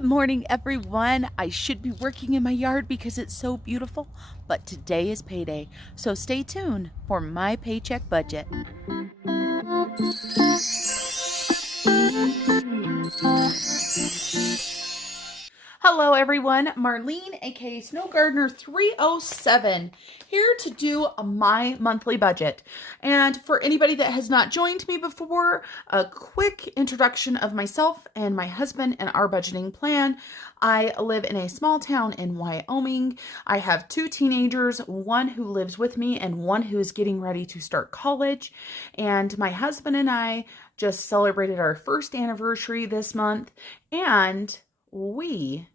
Good morning, everyone. I should be working in my yard because it's so beautiful, but today is payday, so stay tuned for my paycheck budget. Hello, everyone. Marlene, aka Snow Gardener 307, here to do my monthly budget. And for anybody that has not joined me before, a quick introduction of myself and my husband and our budgeting plan. I live in a small town in Wyoming. I have two teenagers, one who lives with me and one who is getting ready to start college. And my husband and I just celebrated our first anniversary this month, and we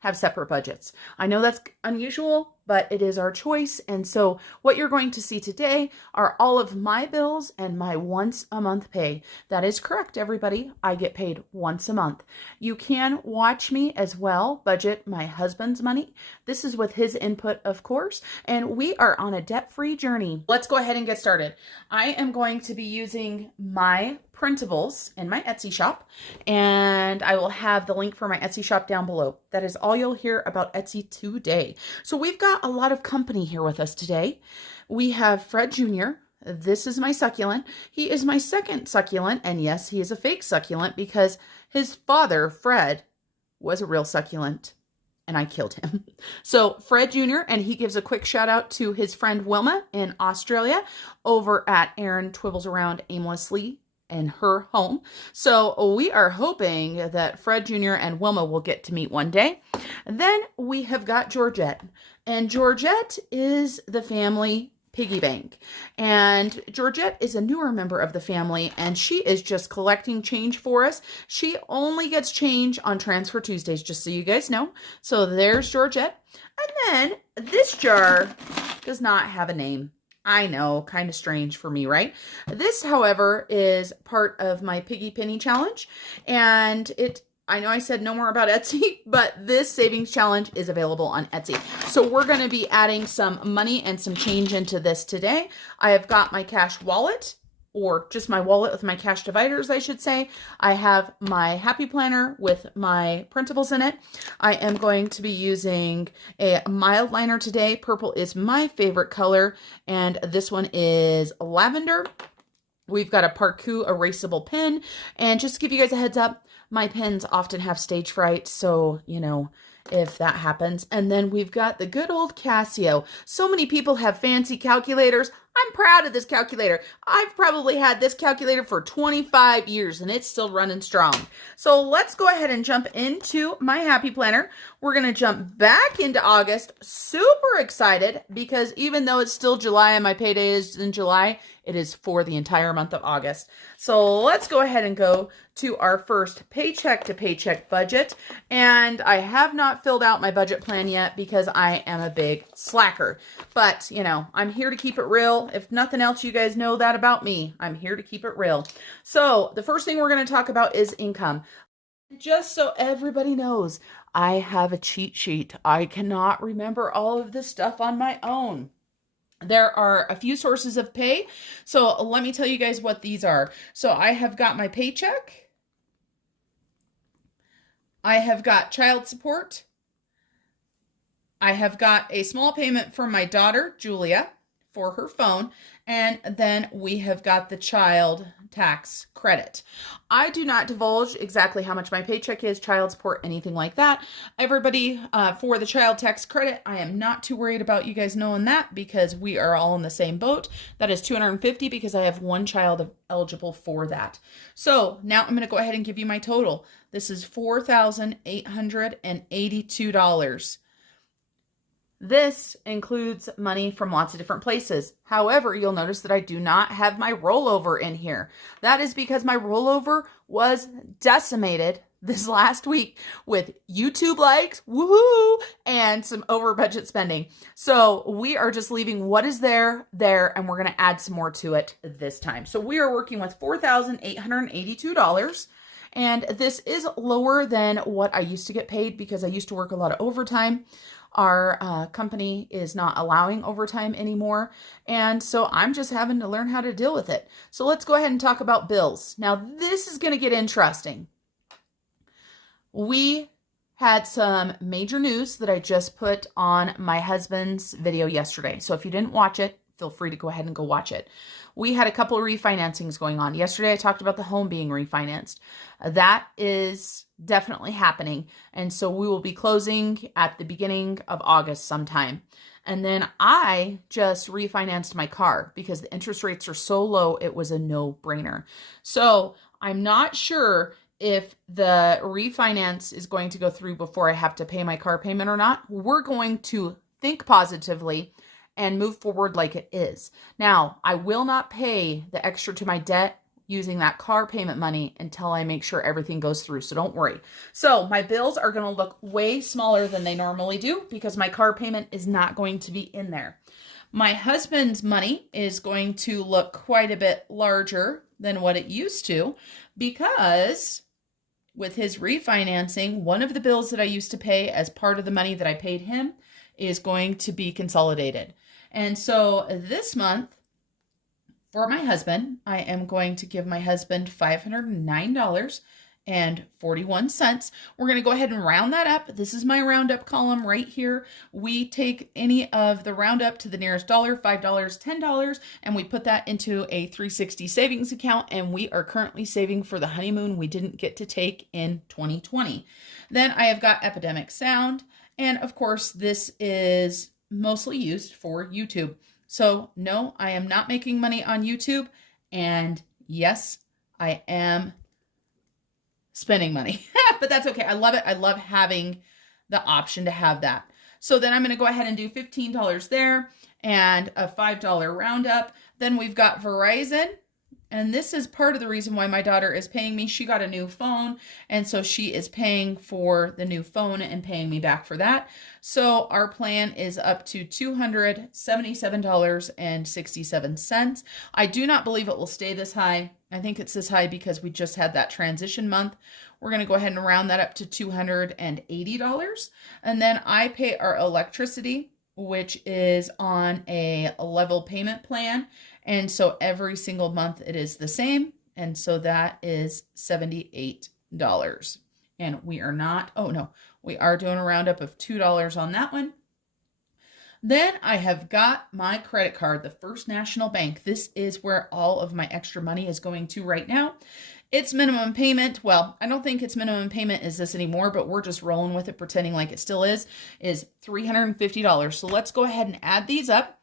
have separate budgets. I know that's unusual, but it is our choice. And so what you're going to see today are all of my bills and my once a month pay. That is correct, everybody. I get paid once a month. You can watch me as well budget my husband's money. This is with his input, of course, and we are on a debt-free journey. Let's go ahead and get started. I am going to be using my printables in my Etsy shop, and I will have the link for my Etsy shop down below. That is all you'll hear about Etsy today. So we've got a lot of company here with us today. We have Fred Jr. This is my succulent. He is my second succulent, and yes, he is a fake succulent because his father, Fred, was a real succulent, and I killed him. So Fred Jr., and he gives a quick shout out to his friend Wilma in Australia over at Erin Twibbles Around Aimlessly in her home. So we are hoping that Fred Jr. and Wilma will get to meet one day. And then we have got Georgette, and Georgette is the family piggy bank. And Georgette is a newer member of the family, and she is just collecting change for us. She only gets change on Transfer Tuesdays, just so you guys know. So there's Georgette. And then this jar does not have a name. I know, kind of strange for me, right? This, however, is part of my Piggy Penny challenge, and I know I said no more about Etsy, but this savings challenge is available on Etsy. So we're going to be adding some money and some change into this today. I have got my cash wallet, or just my wallet with my cash dividers, I should say. I have my happy planner with my printables in it. I am going to be using a mild liner today. Purple is my favorite color, and this one is lavender. We've got a Parku erasable pen, and just to give you guys a heads up, my pens often have stage fright, so, you know, if that happens. And then we've got the good old Casio. So many people have fancy calculators. I'm proud of this calculator. I've probably had this calculator for 25 years and it's still running strong. So let's go ahead and jump into my happy planner. We're going to jump back into August. Super excited because even though it's still July and my payday is in July, it is for the entire month of August. So let's go ahead and go to our first paycheck to paycheck budget. And I have not filled out my budget plan yet because I am a big slacker. But, you know, I'm here to keep it real. If nothing else, you guys know that about me. I'm here to keep it real. So the first thing we're going to talk about is income. Just so everybody knows, I have a cheat sheet. I cannot remember all of this stuff on my own. There are a few sources of pay. So let me tell you guys what these are. So I have got my paycheck. I have got child support. I have got a small payment from my daughter, Julia, for her phone. And then we have got the child tax credit. I do not divulge exactly how much my paycheck is, child support, anything like that. Everybody, for the child tax credit, I am not too worried about you guys knowing that because we are all in the same boat. That is $250 because I have one child eligible for that. So now I'm going to go ahead and give you my total. This is $4,882. This includes money from lots of different places. However, you'll notice that I do not have my rollover in here. That is because my rollover was decimated this last week with YouTube likes, woohoo, and some over budget spending. So we are just leaving what is there, and we're going to add some more to it this time. So we are working with $4,882. And this is lower than what I used to get paid because I used to work a lot of overtime. Our company is not allowing overtime anymore, and so I'm just having to learn how to deal with it. So let's go ahead and talk about bills. Now, this is going to get interesting. We had some major news that I just put on my husband's video yesterday. So if you didn't watch it, feel free to go ahead and go watch it. We had a couple of refinancings going on. Yesterday, I talked about the home being refinanced. That is definitely happening. And so we will be closing at the beginning of August sometime. And then I just refinanced my car because the interest rates are so low, it was a no-brainer. So I'm not sure if the refinance is going to go through before I have to pay my car payment or not. We're going to think positively and move forward like it is. Now, I will not pay the extra to my debt using that car payment money until I make sure everything goes through, so don't worry. So my bills are gonna look way smaller than they normally do because my car payment is not going to be in there. My husband's money is going to look quite a bit larger than what it used to because with his refinancing, one of the bills that I used to pay as part of the money that I paid him is going to be consolidated. And so this month, for my husband, I am going to give my husband $509.41. We're going to go ahead and round that up. This is my roundup column right here. We take any of the roundup to the nearest dollar, $5, $10, and we put that into a 360 savings account, and we are currently saving for the honeymoon we didn't get to take in 2020. Then I have got Epidemic Sound, and of course, this is mostly used for YouTube. So no, I am not making money on YouTube. And yes, I am spending money, but that's okay. I love it. I love having the option to have that. So then I'm going to go ahead and do $15 there and a $5 roundup. Then we've got Verizon. And this is part of the reason why my daughter is paying me. She got a new phone, and so she is paying for the new phone and paying me back for that. So our plan is up to $277.67. I do not believe it will stay this high. I think it's this high because we just had that transition month. We're going to go ahead and round that up to $280. And then I pay our electricity, which is on a level payment plan. And so every single month it is the same. And so that is $78. And we are not, oh no, we are doing a roundup of $2 on that one. Then I have got my credit card, the First National Bank. This is where all of my extra money is going to right now. Its minimum payment, well, I don't think its minimum payment is this anymore, but we're just rolling with it, pretending like it still is $350. So let's go ahead and add these up.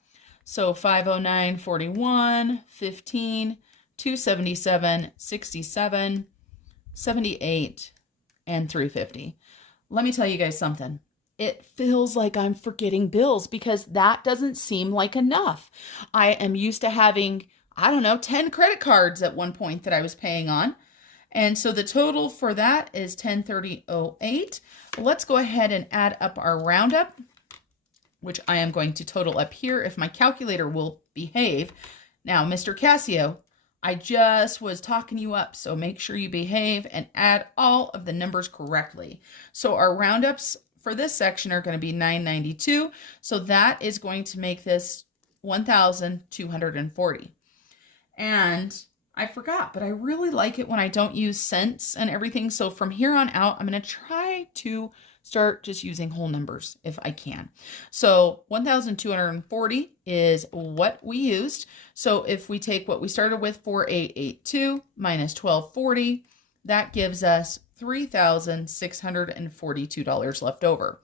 So 509.41, 15, 277, 67, 78, and 350. Let me tell you guys something. It feels like I'm forgetting bills because that doesn't seem like enough. I am used to having, I don't know, 10 credit cards at one point that I was paying on. And so the total for that is $1030.08. Let's go ahead and add up our roundup, which I am going to total up here if my calculator will behave. Now, Mr. Casio, I just was talking you up, so make sure you behave and add all of the numbers correctly. So our roundups for this section are going to be 992. So that is going to make this 1,240. And I forgot, but I really like it when I don't use cents and everything. So from here on out, I'm going to try to start just using whole numbers if I can. So 1,240 is what we used. So if we take what we started with, 4,882 minus 1,240, that gives us $3,642 left over.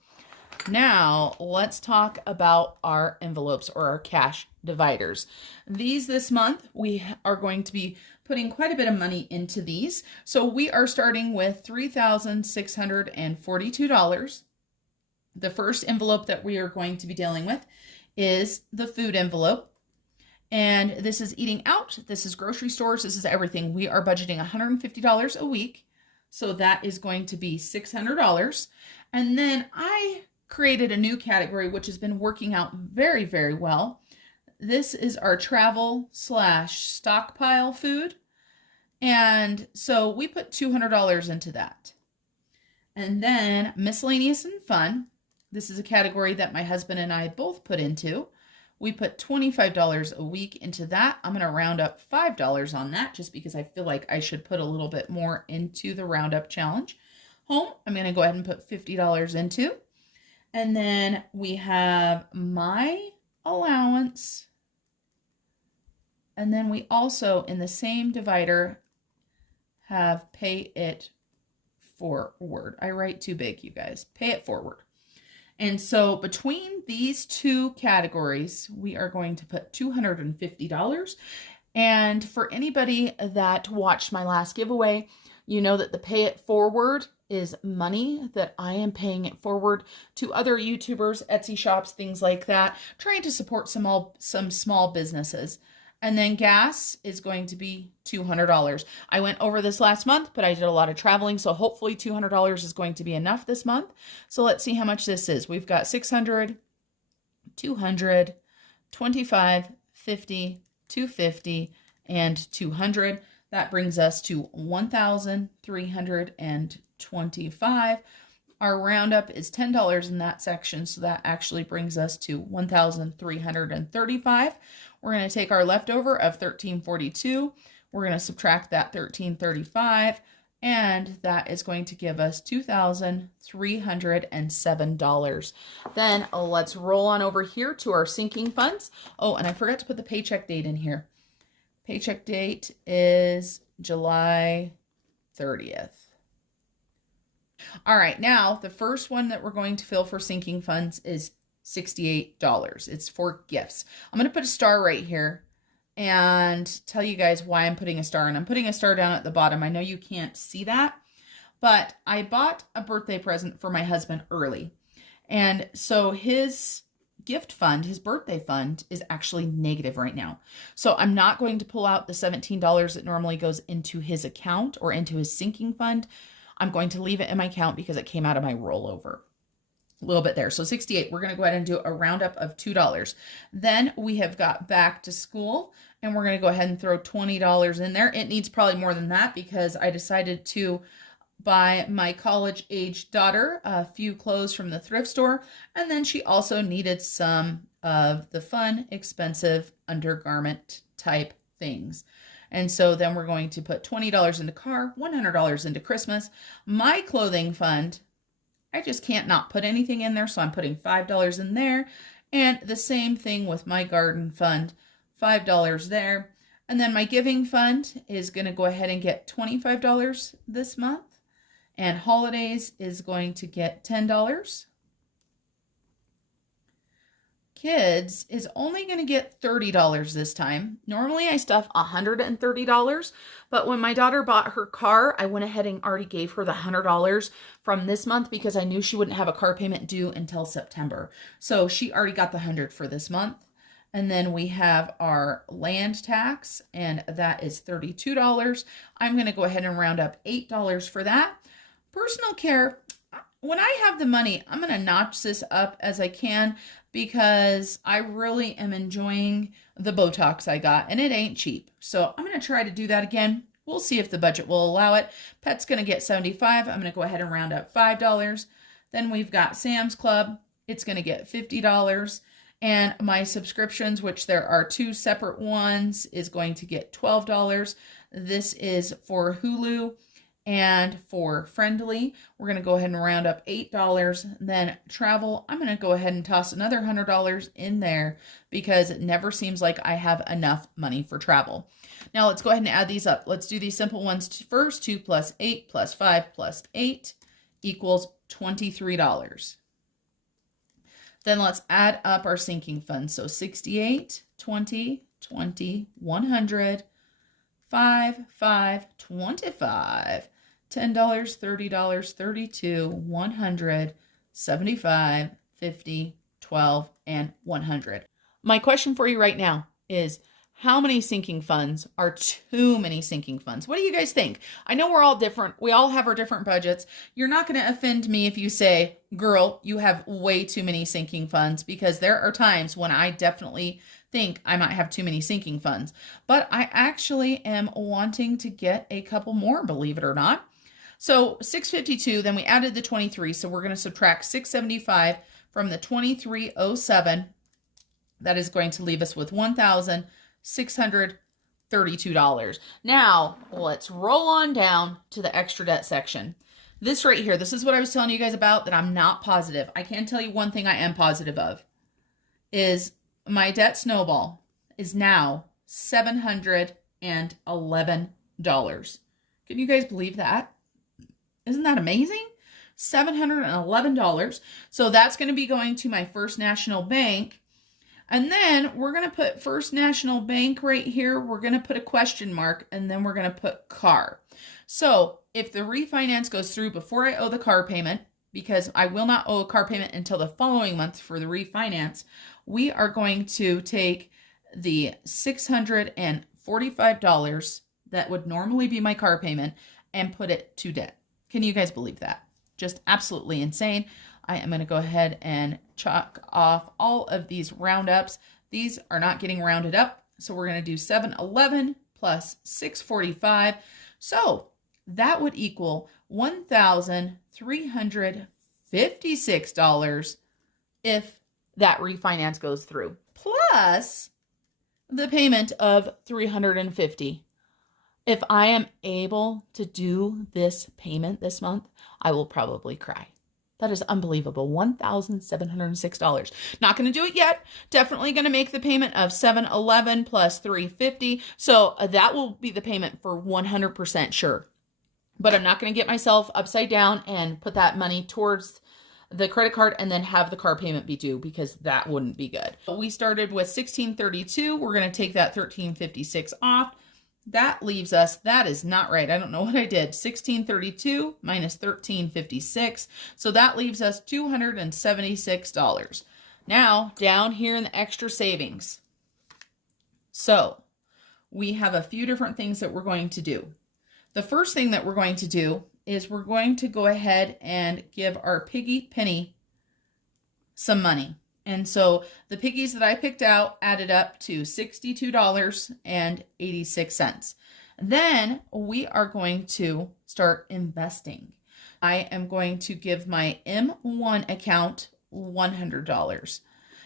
Now let's talk about our envelopes or our cash dividers. This month, we are going to be putting quite a bit of money into these. So we are starting with $3,642. The first envelope that we are going to be dealing with is the food envelope. And this is eating out. This is grocery stores. This is everything. We are budgeting $150 a week. So that is going to be $600. And then I created a new category, which has been working out very, very well. This is our travel / stockpile food. And so we put $200 into that. And then miscellaneous and fun. This is a category that my husband and I both put into. We put $25 a week into that. I'm going to round up $5 on that just because I feel like I should put a little bit more into the roundup challenge. home, I'm going to go ahead and put $50 into. And then we have my allowance. And then we also, in the same divider, have pay it forward. I write too big, you guys. Pay it forward. And so between these two categories, we are going to put $250. And for anybody that watched my last giveaway, you know that the pay it forward is money that I am paying it forward to other YouTubers, Etsy shops, things like that, trying to support some small businesses. And then gas is going to be $200. I went over this last month, but I did a lot of traveling, so hopefully $200 is going to be enough this month. So let's see how much this is. We've got 600, 200, 25, 50, 250, and 200. That brings us to 1,325. Our roundup is $10 in that section, so that actually brings us to 1,335. We're going to take our leftover of $1,342. We're going to subtract that $1,335, and that is going to give us $2,307. Then let's roll on over here to our sinking funds. Oh, and I forgot to put the paycheck date in here. Paycheck date is July 30th. All right, now the first one that we're going to fill for sinking funds is $68. It's for gifts. I'm going to put a star right here and tell you guys why I'm putting a star. And I'm putting a star down at the bottom. I know you can't see that, but I bought a birthday present for my husband early. And so his gift fund, his birthday fund, is actually negative right now. So I'm not going to pull out the $17 that normally goes into his account or into his sinking fund. I'm going to leave it in my account because it came out of my rollover. A little bit there. So 68, we're going to go ahead and do a roundup of $2. Then we have got back to school, and we're going to go ahead and throw $20 in there. It needs probably more than that because I decided to buy my college-age daughter a few clothes from the thrift store, and then she also needed some of the fun, expensive undergarment type things. And so then we're going to put $20 into car, $100 into Christmas. My clothing fund, I just can't not put anything in there, so I'm putting $5 in there. And the same thing with my garden fund, $5 there. And then my giving fund is going to go ahead and get $25 this month. And holidays is going to get $10. Kids is only going to get $30 this time. Normally I stuff $130, but when my daughter bought her car, I went ahead and already gave her the $100 from this month because I knew she wouldn't have a car payment due until September. So she already got the $100 for this month. And then we have our land tax, and that is $32. I'm going to go ahead and round up $8 for that. Personal care, when I have the money, I'm going to notch this up as I can because I really am enjoying the Botox I got, and it ain't cheap. So I'm going to try to do that again. We'll see if the budget will allow it. Pet's going to get $75. I'm going to go ahead and round up $5. Then we've got Sam's Club. It's going to get $50. And my subscriptions, which there are two separate ones, is going to get $12. This is for Hulu and for Friendly. We're going to go ahead and round up $8. Then travel, I'm going to go ahead and toss another $100 in there because it never seems like I have enough money for travel. Now let's go ahead and add these up. Let's do these simple ones first. 2 plus 8 plus 5 plus 8 equals $23. Then let's add up our sinking funds. So 68, 20, 20, 100, 5, 5, 25, $10, $30, 32, 100, 75, 50, 12, and 100. My question for you right now is, how many sinking funds are too many sinking funds? What do you guys think? I know we're all different. We all have our different budgets. You're not going to offend me if you say, girl, you have way too many sinking funds, because there are times when I definitely think I might have too many sinking funds. But I actually am wanting to get a couple more, believe it or not. So 652, then we added the 23. So we're going to subtract 675 from the 2307. That is going to leave us with $1,632. Now, let's roll on down to the extra debt section. This right here, this is what I was telling you guys about that I'm not positive. I can tell you one thing I am positive of is my debt snowball is now $711. Can you guys believe that? Isn't that amazing? $711. So that's going to be going to my First National Bank. And then we're going to put First National Bank right here. We're going to put a question mark, and then we're going to put car. So if the refinance goes through before I owe the car payment, because I will not owe a car payment until the following month for the refinance, we are going to take the $645 that would normally be my car payment and put it to debt. Can you guys believe that? Just absolutely insane. I am going to go ahead and chalk off all of these roundups. These are not getting rounded up. So we're going to do 711 plus 645. So that would equal $1,356 if that refinance goes through, plus the payment of $350. If I am able to do this payment this month, I will probably cry. That is unbelievable. $1,706. Not going to do it yet. Definitely going to make the payment of $711 plus $350. So that will be the payment for 100% sure. But I'm not going to get myself upside down and put that money towards the credit card and then have the car payment be due, because that wouldn't be good. We started with $1,632. We're going to take that $1,356 off. That leaves us, that is not right. I don't know what I did. $1,632 minus $1,356. So that leaves us $276. Now, down here in the extra savings. So we have a few different things that we're going to do. The first thing that we're going to do is we're going to go ahead and give our Piggy Penny some money. And so the piggies that I picked out added up to $62.86. Then we are going to start investing. I am going to give my M1 account $100.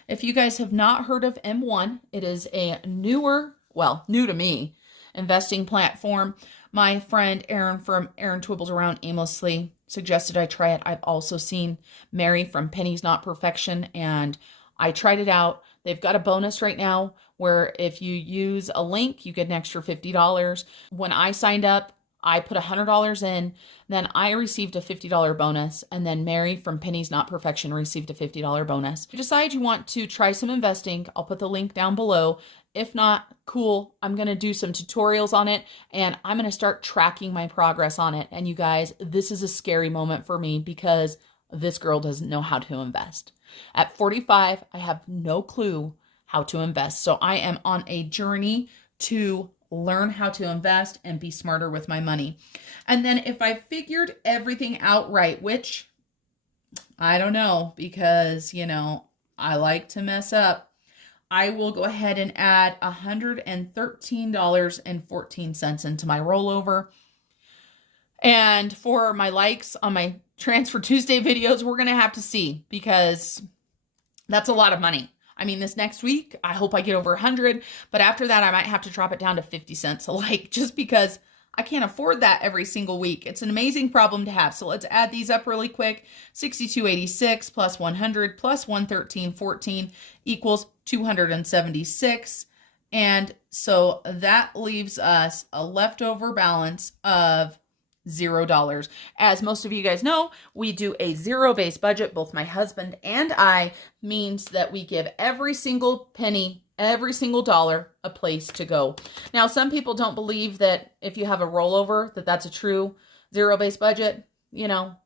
If you guys have not heard of M1, it is a new to me, investing platform. My friend Erin from Erin Twibbles Around Aimlessly suggested I try it. I've also seen Mary from Penny's Not Perfection, and I tried it out. They've got a bonus right now where if you use a link, you get an extra $50. When I signed up, I put $100 in, then I received a $50 bonus, and then Mary from Penny's Not Perfection received a $50 bonus. If you decide you want to try some investing, I'll put the link down below. If not, cool. I'm going to do some tutorials on it, and I'm going to start tracking my progress on it. And you guys, this is a scary moment for me because this girl doesn't know how to invest. At 45, I have no clue how to invest. So I am on a journey to learn how to invest and be smarter with my money. And then if I figured everything out right, which I don't know, because, I like to mess up, I will go ahead and add $113.14 into my rollover. And for my likes on my Transfer Tuesday videos, we're going to have to see, because that's a lot of money. I mean, this next week, I hope I get over 100, but after that, I might have to drop it down to 50 cents a like, just because I can't afford that every single week. It's an amazing problem to have. So let's add these up really quick. 62.86 plus 100 plus 113.14 equals 276. And so that leaves us a leftover balance of $0. As most of you guys know, we do a zero-based budget. Both my husband and I, means that we give every single penny, every single dollar a place to go. Now, some people don't believe that if you have a rollover, that's a true zero-based budget.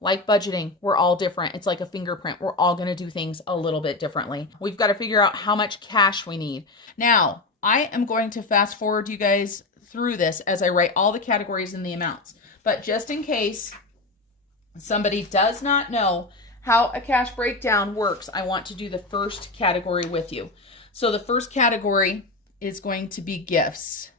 Like budgeting, we're all different. It's like a fingerprint. We're all going to do things a little bit differently. We've got to figure out how much cash we need. Now, I am going to fast forward you guys through this as I write all the categories and the amounts. But just in case somebody does not know how a cash breakdown works, I want to do the first category with you. So the first category is going to be gifts.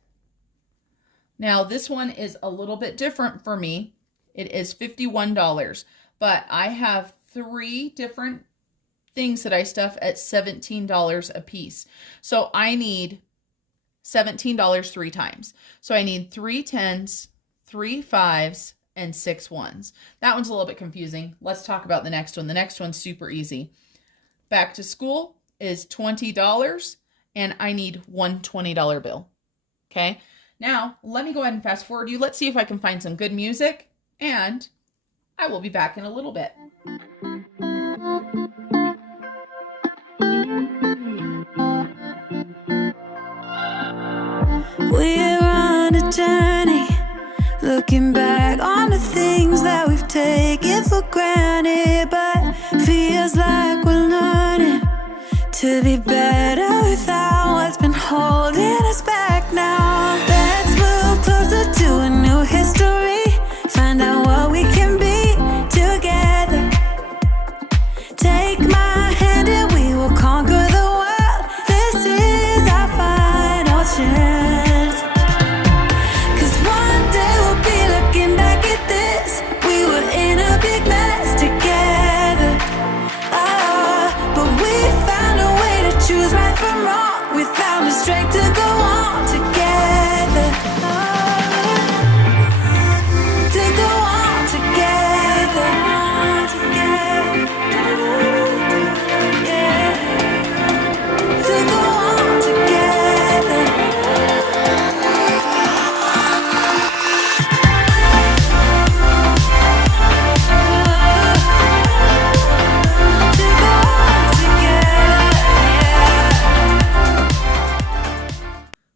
Now, this one is a little bit different for me. It is $51, but I have 3 different things that I stuff at $17 a piece. So I need $17 3 times. So I need 3 10s, 3 5s, and 6 ones. That one's a little bit confusing. Let's talk about the next one. The next one's super easy. Back to school is $20, and I need one $20 bill. Okay? Now, let me go ahead and fast forward you. Let's see if I can find some good music, and I will be back in a little bit. We're on a journey, looking back on the things that we've taken for granted, but feels like we're learning to be better without what's been holding us back now. Let's move closer to a new history, find out what we can be together. Take my hand and we will conquer the world. This is our final chance. 'Cause one day we'll be looking back at this. We were in a big mess together. But we found a way to choose right from wrong. We found the strength to go on together. To go on together. Yeah. To go on together. To go on together.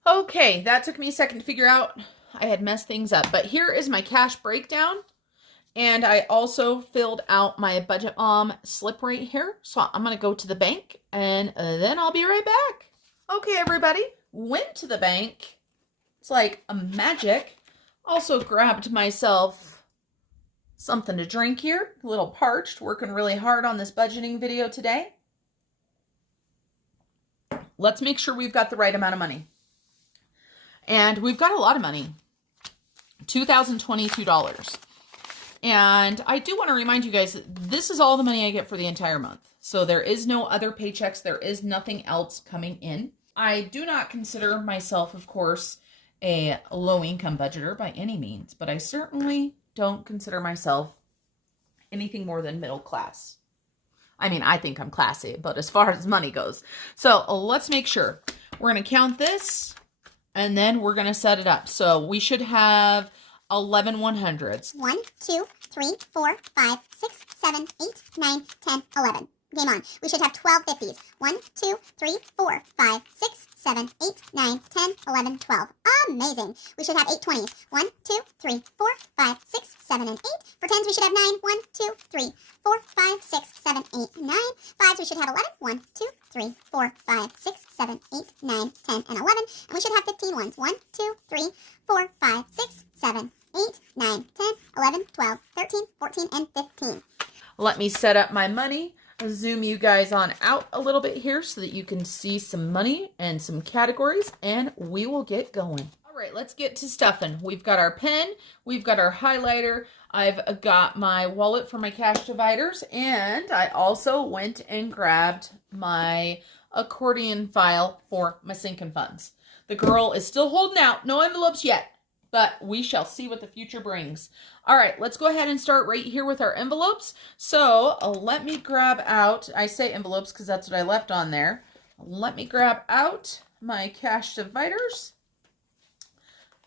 Okay, that took me a second to figure out. I had messed things up, but here is my cash breakdown. And I also filled out my budget mom slip right here. So I'm going to go to the bank and then I'll be right back. Okay, everybody, went to the bank. It's like a magic. Also grabbed myself something to drink here. A little parched, working really hard on this budgeting video today. Let's make sure we've got the right amount of money. And we've got a lot of money. $2,022. And I do want to remind you guys that this is all the money I get for the entire month. So there is no other paychecks. There is nothing else coming in. I do not consider myself, of course, a low-income budgeter by any means, but I certainly don't consider myself anything more than middle class. I mean, I think I'm classy, but as far as money goes. So let's make sure. We're going to count this, and then we're going to set it up. So we should have 11 100s. 1, 2, 3, 4, 5, 6, 7, 8, 9, 10, 11. Game on. We should have 12 50s. 1, 2, 3, 4, 5, 6, 7, 8, 9, 10, 11, 12. Amazing. We should have 8 20s. 1, 2, 3, 4, 5, 6, 7, and 8. For 10s, we should have 9. 1, 2, 3, 4, 5, 6, 7, 8, 9. 5s, we should have 11. 1, 2, 3, 4, 5, 6, 7, 8, 9, 10, and 11. And we should have 15 ones. 1, 2, 3, 4, 5, 6, 7, 8, 9, 10, 11, 12, 13, 14, and 15. Let me set up my money. I'll zoom you guys on out a little bit here so that you can see some money and some categories, and we will get going. All right, let's get to stuffing. We've got our pen, we've got our highlighter, I've got my wallet for my cash dividers, and I also went and grabbed my accordion file for my sinking funds. The girl is still holding out, no envelopes yet, but we shall see what the future brings. All right, let's go ahead and start right here with our envelopes. So let me grab out, I say envelopes because that's what I left on there. Let me grab out my cash dividers,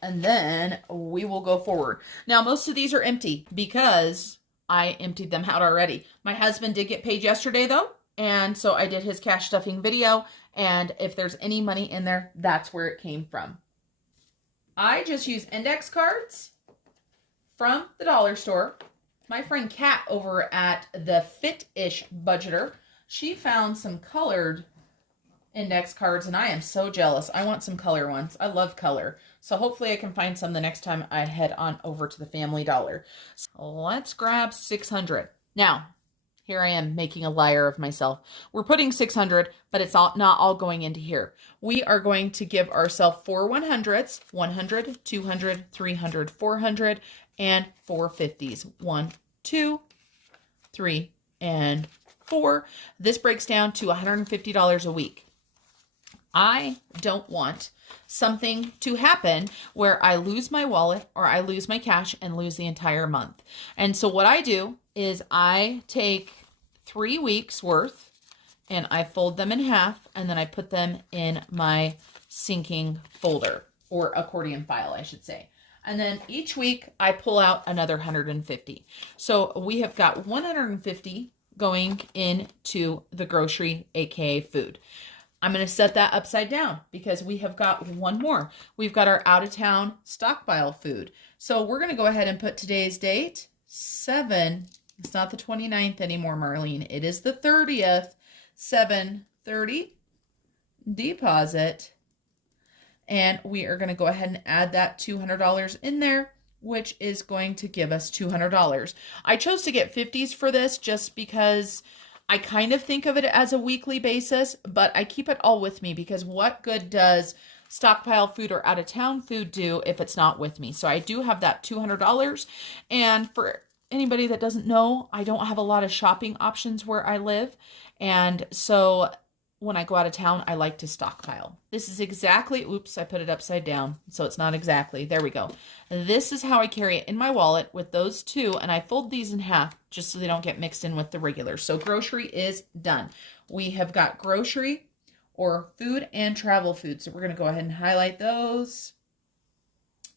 and then we will go forward. Now, most of these are empty because I emptied them out already. My husband did get paid yesterday though, and so I did his cash stuffing video, and if there's any money in there, that's where it came from. I just use index cards from the dollar store. My friend Kat over at the Fit-ish Budgeter, she found some colored index cards, and I am so jealous. I want some color ones. I love color. So hopefully I can find some the next time I head on over to the Family Dollar. So let's grab 600. Now, here I am making a liar of myself. We're putting 600, but it's not all going into here. We are going to give ourselves 4 100s, 100, 200, 300, 400, and 4 50s. 1, 2, 3, and 4. This breaks down to $150 a week. I don't want something to happen where I lose my wallet or I lose my cash and lose the entire month. And so what I do is I take 3 weeks worth and I fold them in half, and then I put them in my sinking folder, or accordion file, I should say. And then each week I pull out another 150. So we have got 150 going into the grocery, aka food. I'm going to set that upside down because we have got one more. We've got our out of town stockpile food. So we're going to go ahead and put today's date, 7. It's not the 29th anymore, Marlene. It is the 30th, 7/30 deposit. And we are going to go ahead and add that $200 in there, which is going to give us $200. I chose to get 50s for this just because I kind of think of it as a weekly basis, but I keep it all with me because what good does stockpile food or out of town food do if it's not with me? So I do have that $200. And for anybody that doesn't know, I don't have a lot of shopping options where I live. And so when I go out of town, I like to stockpile. This is exactly, oops, I put it upside down, so it's not exactly, there we go. This is how I carry it in my wallet with those two, and I fold these in half just so they don't get mixed in with the regular. So grocery is done. We have got grocery or food and travel food. So we're gonna go ahead and highlight those.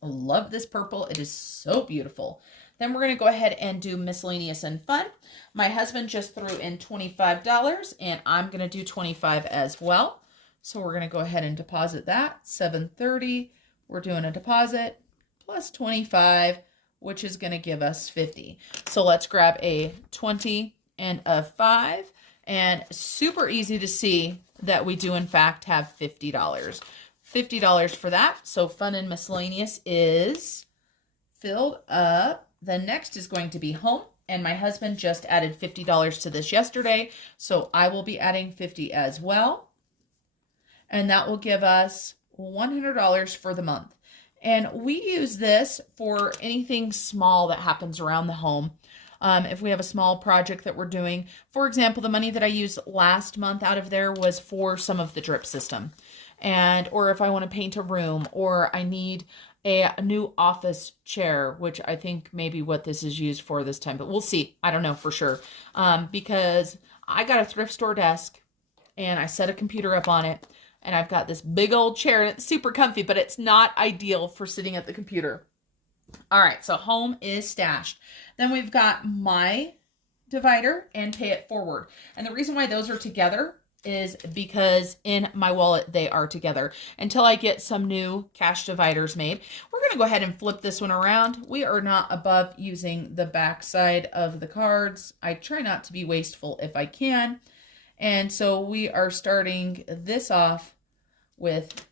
I love this purple, it is so beautiful. Then we're going to go ahead and do miscellaneous and fun. My husband just threw in $25 and I'm going to do 25 as well. So we're going to go ahead and deposit that. 730. We're doing a deposit plus 25, which is going to give us 50. So let's grab a 20 and a 5. And super easy to see that we do in fact have $50. $50 for that. So fun and miscellaneous is filled up. The next is going to be home, and my husband just added $50 to this yesterday, so I will be adding 50 as well, and that will give us $100 for the month. And we use this for anything small that happens around the home. If we have a small project that we're doing, for example, the money that I used last month out of there was for some of the drip system, or if I want to paint a room, or I need a new office chair, which I think maybe what this is used for this time, but we'll see. I don't know for sure. Because I got a thrift store desk and I set a computer up on it, and I've got this big old chair and it's super comfy, but it's not ideal for sitting at the computer. All right, so home is stashed. Then we've got my divider and pay it forward. And the reason why those are together is because in my wallet they are together until I get some new cash dividers made. We're going to go ahead and flip this one around. We are not above using the back side of the cards. I try not to be wasteful if I can. And so we are starting this off with,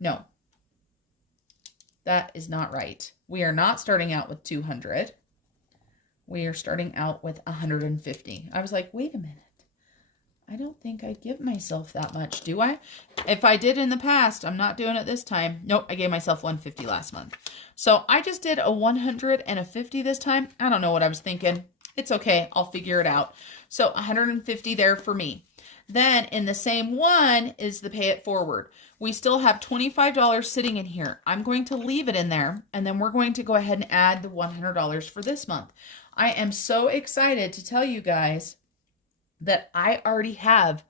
no, that is not right. We are not starting out with 200. We are starting out with 150. I was like, wait a minute. I don't think I give myself that much, do I? If I did in the past, I'm not doing it this time. Nope, I gave myself 150 last month. So I just did a 100 and a 50 this time. I don't know what I was thinking. It's okay. I'll figure it out. So 150 there for me. Then in the same one is the pay it forward. We still have $25 sitting in here. I'm going to leave it in there, and then we're going to go ahead and add the $100 for this month. I am so excited to tell you guys that I already have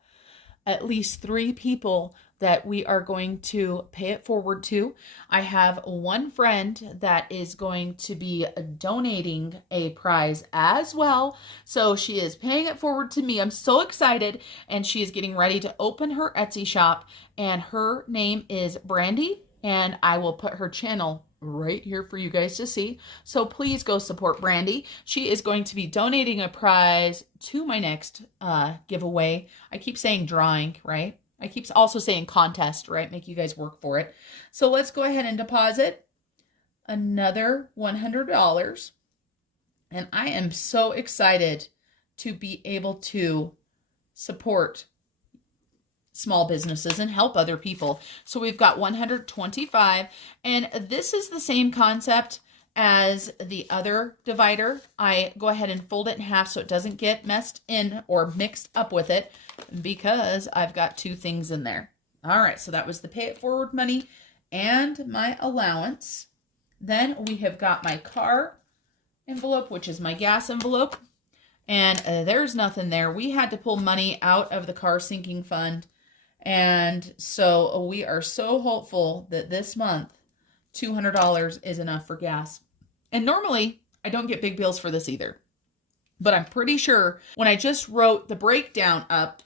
at least 3 people that we are going to pay it forward to. I have one friend that is going to be donating a prize as well. So she is paying it forward to me. I'm so excited. And she is getting ready to open her Etsy shop. And her name is Brandy. And I will put her channel right here for you guys to see. So please go support Brandy. She is going to be donating a prize to my next giveaway. I keep saying drawing, right? I keep also saying contest, right? Make you guys work for it. So let's go ahead and deposit another $100. And I am so excited to be able to support small businesses and help other people. So we've got 125, and this is the same concept as the other divider. I go ahead and fold it in half so it doesn't get messed in or mixed up with it, because I've got 2 things in there. All right, so that was the pay it forward money and my allowance. Then we have got my car envelope, which is my gas envelope. And there's nothing there. We had to pull money out of the car sinking fund. And so we are so hopeful that this month, $200 is enough for gas. And normally, I don't get big bills for this either. But I'm pretty sure when I just wrote the breakdown up,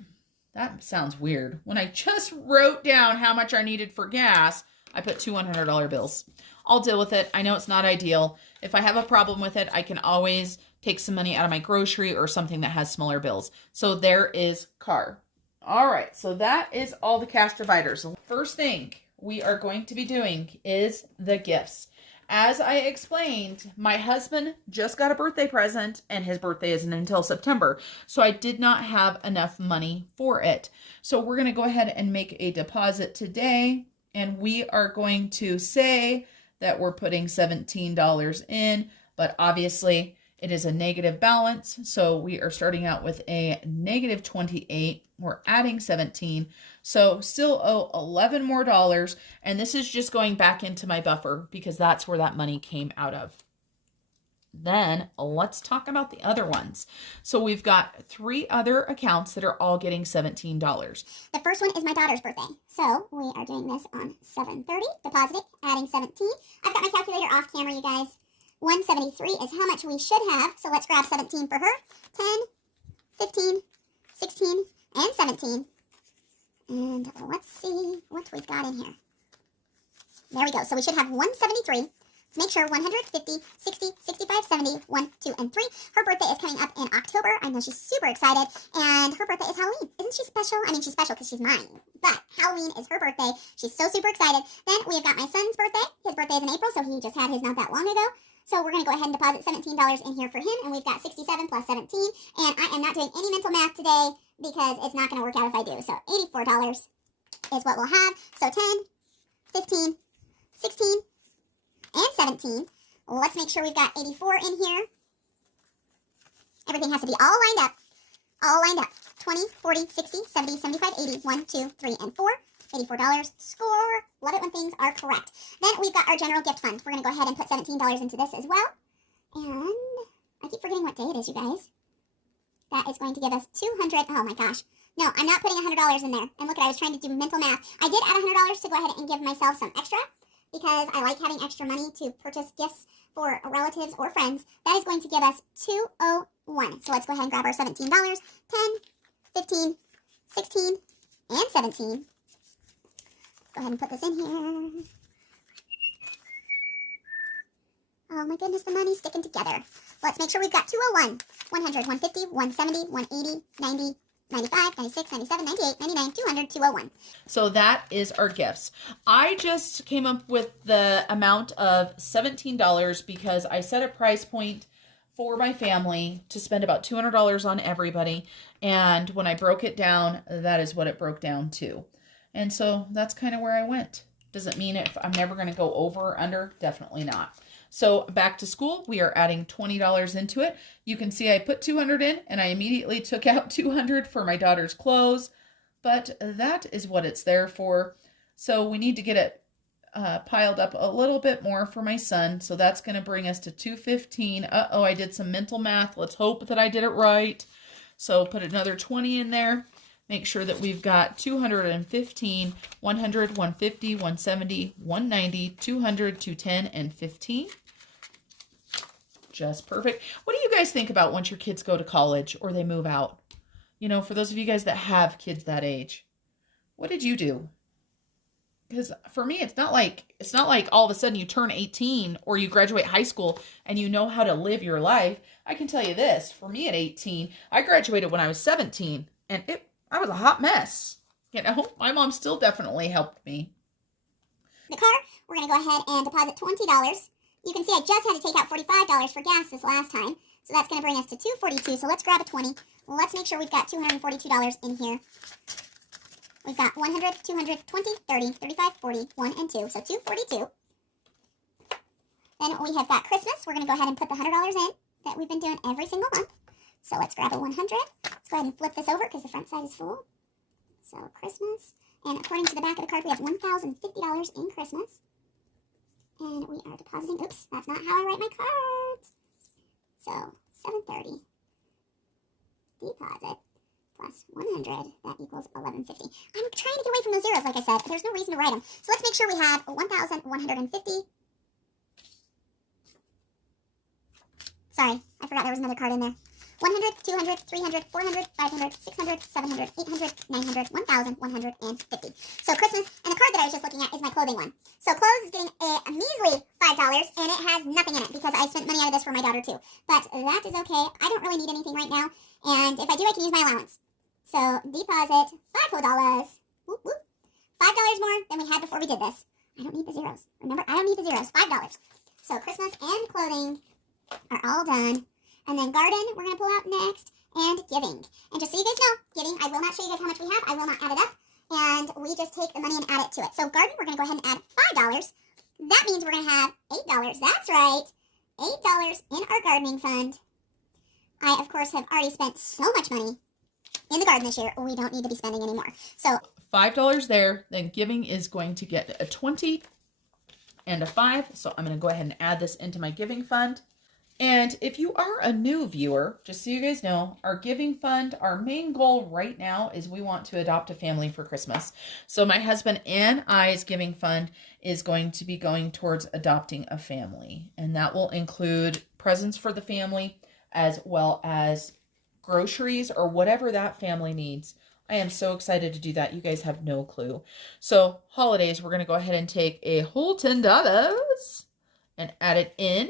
that sounds weird. When I just wrote down how much I needed for gas, I put $200 bills. I'll deal with it. I know it's not ideal. If I have a problem with it, I can always take some money out of my grocery or something that has smaller bills. So there is car. All right, so that is all the cash dividers. First thing we are going to be doing is the gifts. As I explained, my husband just got a birthday present and his birthday isn't until September. So I did not have enough money for it. So we're going to go ahead and make a deposit today. And we are going to say that we're putting $17 in, but obviously it is a negative balance. So we are starting out with a negative 28. We're adding 17. So still owe $11 more. And this is just going back into my buffer because that's where that money came out of. Then let's talk about the other ones. So we've got 3 other accounts that are all getting $17. The first one is my daughter's birthday. So we are doing this on 7/30, depositing, adding 17. I've got my calculator off camera, you guys. 173 is how much we should have. So let's grab 17 for her. 10, 15, 16, and 17. And let's see what we've got in here. There we go. So we should have 173. Let's make sure 150, 60, 65, 70, 1, 2, and 3. Her birthday is coming up in October. I know she's super excited. And her birthday is Halloween. Isn't she special? I mean, she's special because she's mine. But Halloween is her birthday. She's so super excited. Then we've got my son's birthday. His birthday is in April, so he just had his not that long ago. So we're going to go ahead and deposit $17 in here for him. And we've got 67 plus 17. And I am not doing any mental math today because it's not going to work out if I do. So $84 is what we'll have. So 10, 15, 16, and 17. Let's make sure we've got 84 in here. Everything has to be all lined up. All lined up. 20, 40, 60, 70, 75, 80, 1, 2, 3, and 4. $84. Score. Love it when things are correct. Then we've got our general gift fund. We're going to go ahead and put $17 into this as well. And I keep forgetting what day it is, you guys. That is going to give us 200. Oh my gosh. No, I'm not putting $100 in there. And look, I was trying to do mental math. I did add $100 to go ahead and give myself some extra because I like having extra money to purchase gifts for relatives or friends. That is going to give us $201. So let's go ahead and grab our $17. 10, 15, 16, and 17. Go ahead and put this in here. Oh my goodness, the money's sticking together. Let's make sure we've got 201, 100, 150, 170, 180, 90, 95, 96, 97, 98, 99, 200, 201. So that is our gifts. I just came up with the amount of $17 because I set a price point for my family to spend about $200 on everybody. And when I broke it down, that is what it broke down to. And so that's kind of where I went. Doesn't mean if I'm never going to go over or under, definitely not. So back to school, we are adding $20 into it. You can see I put 200 in and I immediately took out 200 for my daughter's clothes, but that is what it's there for. So we need to get it piled up a little bit more for my son. So that's going to bring us to 215. Uh-oh, I did some mental math. Let's hope that I did it right. So put another 20 in there. Make sure that we've got 215, 100, 150, 170, 190, 200, 210, and 15. Just perfect. What do you guys think about once your kids go to college or they move out? You know, for those of you guys that have kids that age, what did you do? Because for me, it's not like all of a sudden you turn 18 or you graduate high school and you know how to live your life. I can tell you this, for me at 18, I graduated when I was 17 and I was a hot mess. You know, my mom still definitely helped me. The car, we're going to go ahead and deposit $20. You can see I just had to take out $45 for gas this last time. So that's going to bring us to $242. So let's grab a 20. Let's make sure we've got $242 in here. We've got 100, 200, 20, 30, 35, 40, 1, and 2. So $242. Then we have got Christmas. We're going to go ahead and put the $100 in that we've been doing every single month. So let's grab a 100. Let's go ahead and flip this over because the front side is full. So Christmas. And according to the back of the card, we have $1,050 in Christmas. And we are depositing, oops, that's not how I write my cards. So, $730 deposit plus 100, that equals $1,150. I'm trying to get away from those zeros, like I said. There's no reason to write them. So let's make sure we have 1,150. Sorry, I forgot there was another card in there. 100, 200, 300, 400, 500, 600, 700, 800, 900, 1,150. So Christmas, and the card that I was just looking at is my clothing one. So clothes is getting a measly $5, and it has nothing in it because I spent money out of this for my daughter too. But that is okay. I don't really need anything right now, and if I do, I can use my allowance. So deposit $5. Whoop, whoop. $5 more than we had before we did this. I don't need the zeros. Remember, I don't need the zeros. $5. So Christmas and clothing are all done. And then garden, we're going to pull out next, and giving. And just so you guys know, giving, I will not show you guys how much we have. I will not add it up. And we just take the money and add it to it. So garden, we're going to go ahead and add $5. That means we're going to have $8. That's right. $8 in our gardening fund. I, of course, have already spent so much money in the garden this year. We don't need to be spending anymore. So $5 there. Then giving is going to get a 20 and a 5. So I'm going to go ahead and add this into my giving fund. And if you are a new viewer, just so you guys know, our giving fund, our main goal right now is we want to adopt a family for Christmas. So my husband and I's giving fund is going to be going towards adopting a family. And that will include presents for the family as well as groceries or whatever that family needs. I am so excited to do that. You guys have no clue. So holidays, we're going to go ahead and take a whole $10 and add it in.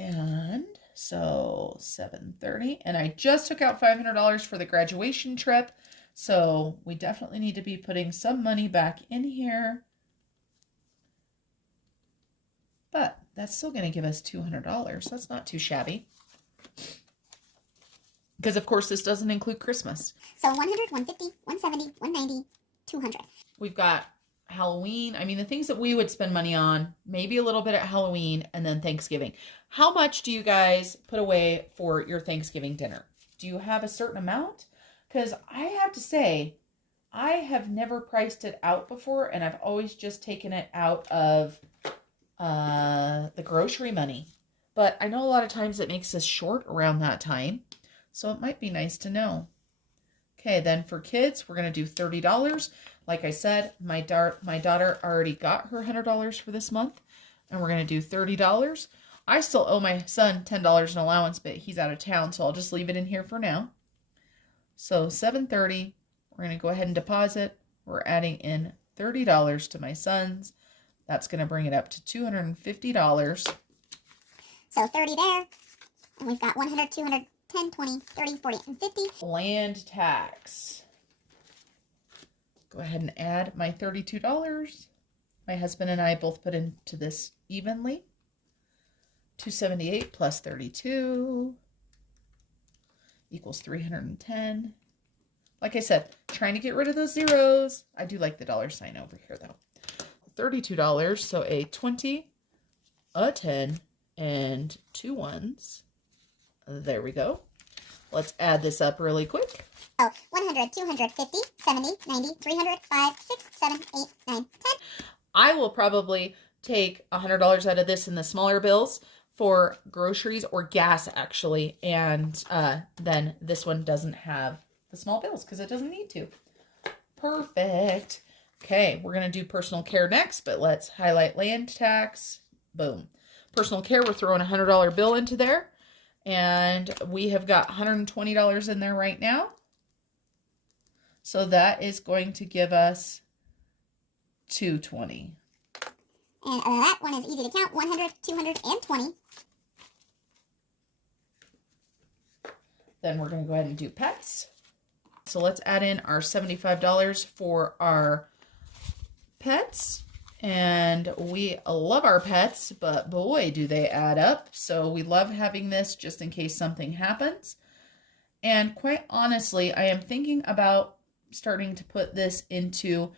And so $730, and I just took out $500 for the graduation trip. So we definitely need to be putting some money back in here. But that's still going to give us $200. That's not too shabby. Because of course this doesn't include Christmas. So 100, 150, 170, 190, 200. We've got Halloween. I mean, the things that we would spend money on, maybe a little bit at Halloween and then Thanksgiving. How much do you guys put away for your Thanksgiving dinner? Do you have a certain amount? Because I have to say, I have never priced it out before, and I've always just taken it out of the grocery money. But I know a lot of times it makes us short around that time, so it might be nice to know. Okay, then for kids, we're going to do $30. Like I said, my daughter already got her $100 for this month, and we're going to do $30. I still owe my son $10 in allowance, but he's out of town, so I'll just leave it in here for now. So $730, we're going to go ahead and deposit. We're adding in $30 to my son's. That's going to bring it up to $250. So 30 there, and we've got 100, 200, 10, 20, 30, 40, and 50. Land tax. Go ahead and add my $32. My husband and I both put into this evenly. $278 plus 32 equals $310. Like I said, trying to get rid of those zeros. I do like the dollar sign over here though. $32, so a 20, a 10, and 2 ones. There we go. Let's add this up really quick. Oh, 100, 250, 70, 90, 300, 5, 6, 7, 8, 9, 10. I will probably take $100 out of this in the smaller bills for groceries or gas actually. And then this one doesn't have the small bills because it doesn't need to. Perfect. Okay, we're going to do personal care next, but let's highlight land tax. Boom. Personal care, we're throwing a $100 bill into there. And we have got $120 in there right now. So that is going to give us $220. And that one is easy to count. 100, 200, and 20. Then we're going to go ahead and do pets. So let's add in our $75 for our pets. And we love our pets, but boy, do they add up. So we love having this just in case something happens. And quite honestly, I am thinking about starting to put this into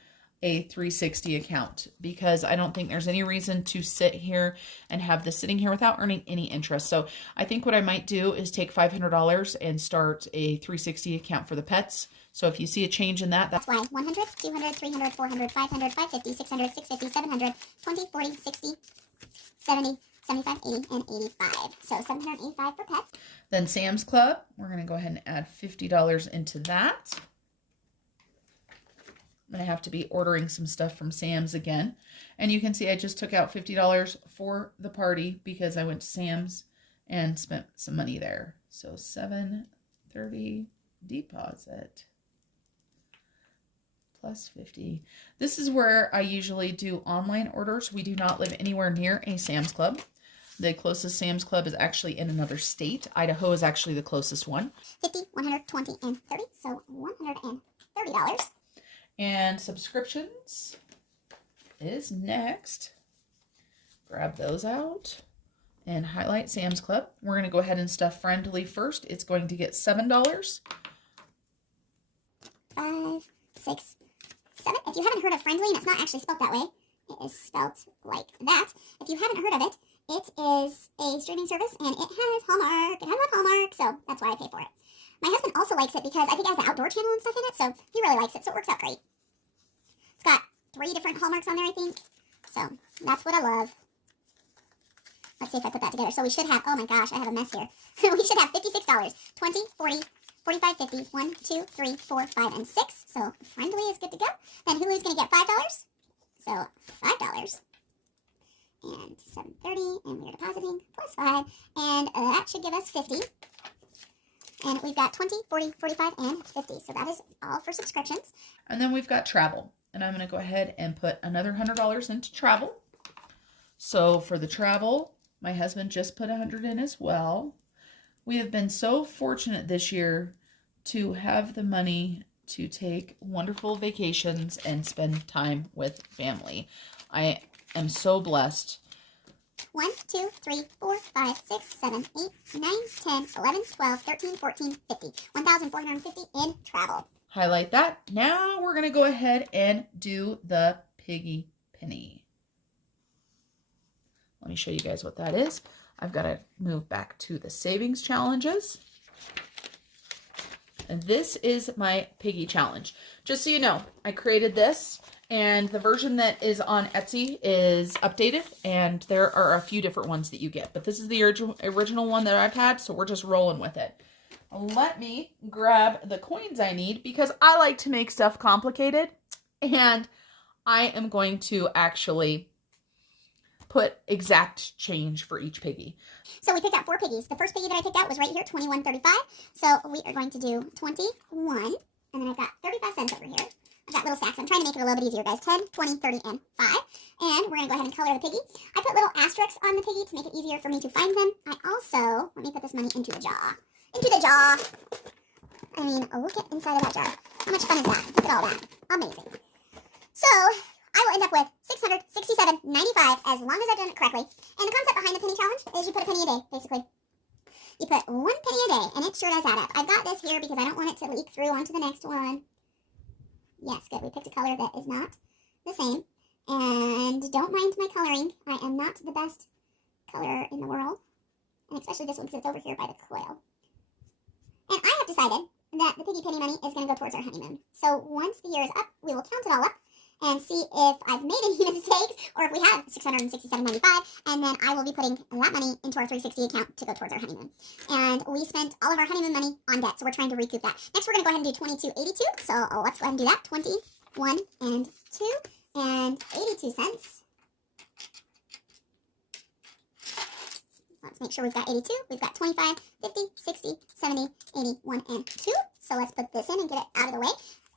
a 360 account because I don't think there's any reason to sit here and have this sitting here without earning any interest. So I think what I might do is take $500 and start a 360 account for the pets. So if you see a change in that, that's why 100, 200, 300, 400, 500, 550, 600, 650, 700, 20, 40, 60, 70, 75, 80, and 85. So 785 for pets. Then Sam's Club, we're going to go ahead and add $50 into that. I'm going to have to be ordering some stuff from Sam's again. And you can see I just took out $50 for the party because I went to Sam's and spent some money there. So $730 deposit plus 50. This is where I usually do online orders. We do not live anywhere near a Sam's Club. The closest Sam's Club is actually in another state. Idaho is actually the closest one. 50, 120, and 30. So $130. And subscriptions is next. Grab those out and highlight Sam's Club. We're going to go ahead and stuff Friendly first. It's going to get $7. 5, 6, 7. If you haven't heard of Friendly, and it's not actually spelled that way, it is spelled like that. If you haven't heard of it, it is a streaming service, and it has Hallmark. It has a Hallmark, so that's why I pay for it. My husband also likes it because I think it has the outdoor channel and stuff in it, so he really likes it, so it works out great. It's got 3 different Hallmarks on there, I think, so that's what I love. Let's see if I put that together. So we should have, oh my gosh, I have a mess here. We should have $56, 20, 40, 45, 50, 1, 2, 3, 4, 5, and 6. So Friendly is good to go. Then Hulu's going to get $5. So $5. And $730, and we're depositing plus 5. And that should give us 50. And we've got 20, 40, 45, and 50. So that is all for subscriptions. And then we've got travel. And I'm going to go ahead and put another $100 into travel. So for the travel, my husband just put 100 in as well. We have been so fortunate this year to have the money to take wonderful vacations and spend time with family. I am so blessed. 1, 2, 3, 4, 5, 6, 7, 8, 9, 10, 11, 12, 13, 14, 50. 1,450 in travel. Highlight that. Now we're going to go ahead and do the Piggy Penny. Let me show you guys what that is. I've got to move back to the savings challenges. And this is my Piggy challenge. Just so you know, I created this, and the version that is on Etsy is updated, and there are a few different ones that you get. But this is the original one that I've had, so we're just rolling with it. Let me grab the coins I need because I like to make stuff complicated, and I am going to actually put exact change for each piggy. So we picked out 4 piggies. The first piggy that I picked out was right here, $21.35. So we are going to do 21, and then I've got 35 cents over here. I've got little stacks. I'm trying to make it a little bit easier, guys. 10, 20, 30, and 5. And we're going to go ahead and color the piggy. I put little asterisks on the piggy to make it easier for me to find them. I also, let me put this money into the jar. Into the jar! I mean, look at inside of that jar. How much fun is that? Look at all that. Amazing. So I will end up with $667.95 as long as I've done it correctly. And the concept behind the penny challenge is you put a penny a day, basically. You put 1 penny a day, and it sure does add up. I've got this here because I don't want it to leak through onto the next one. Yes, good. We picked a color that is not the same. And don't mind my coloring. I am not the best colorer in the world. And especially this one because it's over here by the coil. And I have decided that the Piggy Penny money is going to go towards our honeymoon. So once the year is up, we will count it all up and see if I've made any mistakes or if we have $667.95, and then I will be putting that money into our 360 account to go towards our honeymoon. And we spent all of our honeymoon money on debt, so we're trying to recoup that. Next, we're going to go ahead and do $22.82, so let's go ahead and do that. 21 and 2 and 82 cents. Let's make sure we've got 82. We've got 25, 50, 60, 70, 81, and 2. So let's put this in and get it out of the way.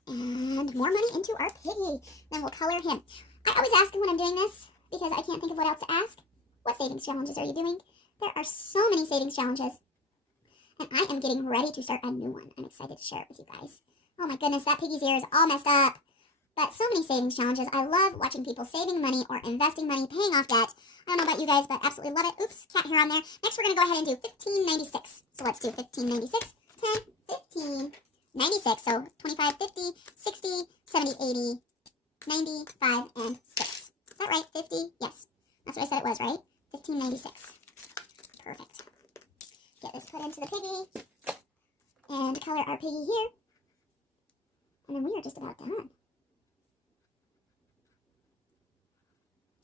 And more money into our piggy. Then we'll color him. I always ask him when I'm doing this because I can't think of what else to ask. What savings challenges are you doing? There are so many savings challenges. And I am getting ready to start a new one. I'm excited to share it with you guys. Oh my goodness, that piggy's ear is all messed up. But so many savings challenges. I love watching people saving money or investing money, paying off debt. I don't know about you guys, but absolutely love it. Oops, cat hair on there. Next, we're going to go ahead and do $15.96. So let's do $15.96, 10, 15, 96. So 25, 50, 60, 70, 80, 95, and 6. Is that right? 50? Yes. That's what I said it was, right? 1596. Perfect. Get this put into the piggy. And color our piggy here. And then we are just about done.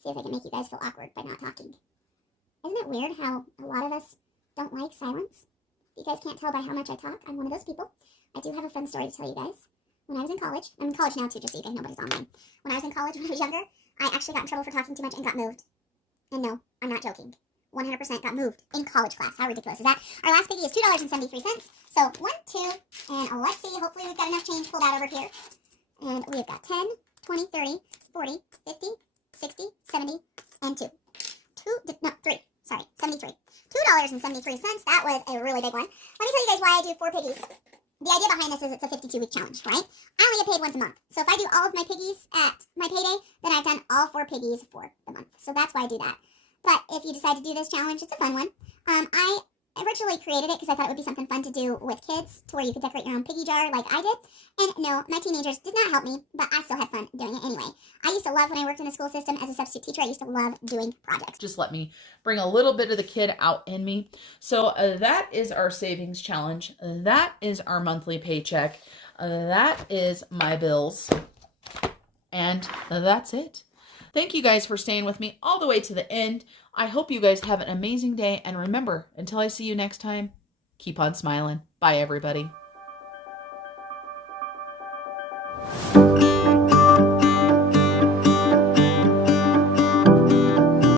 See if I can make you guys feel awkward by not talking. Isn't it weird how a lot of us don't like silence? If you guys can't tell by how much I talk, I'm one of those people. I do have a fun story to tell you guys. When I was in college, I'm in college now too, just so you guys know, but it's online. When I was in college, when I was younger, I actually got in trouble for talking too much and got moved. And no, I'm not joking. 100% got moved in college class. How ridiculous is that? Our last piggy is $2.73. So 1, 2, and let's see. Hopefully we've got enough change pulled out over here. And we've got 10, 20, 30, 40, 50, 60, 70, and 2. 3. Sorry, 73. $2.73. That was a really big one. Let me tell you guys why I do 4 piggies. The idea behind this is it's a 52-week challenge, right? I only get paid once a month. So if I do all of my piggies at my payday, then I've done all 4 piggies for the month. So that's why I do that. But if you decide to do this challenge, it's a fun one. I originally created it because I thought it would be something fun to do with kids, to where you could decorate your own piggy jar like I did. And no, my teenagers did not help me, but I still had fun doing it anyway. I used to love, when I worked in the school system as a substitute teacher, I used to love doing projects. Just let me bring a little bit of the kid out in me. So that is our savings challenge. That is our monthly paycheck. That is my bills. And that's it. Thank you guys for staying with me all the way to the end. I hope you guys have an amazing day. And remember, until I see you next time, keep on smiling. Bye, everybody.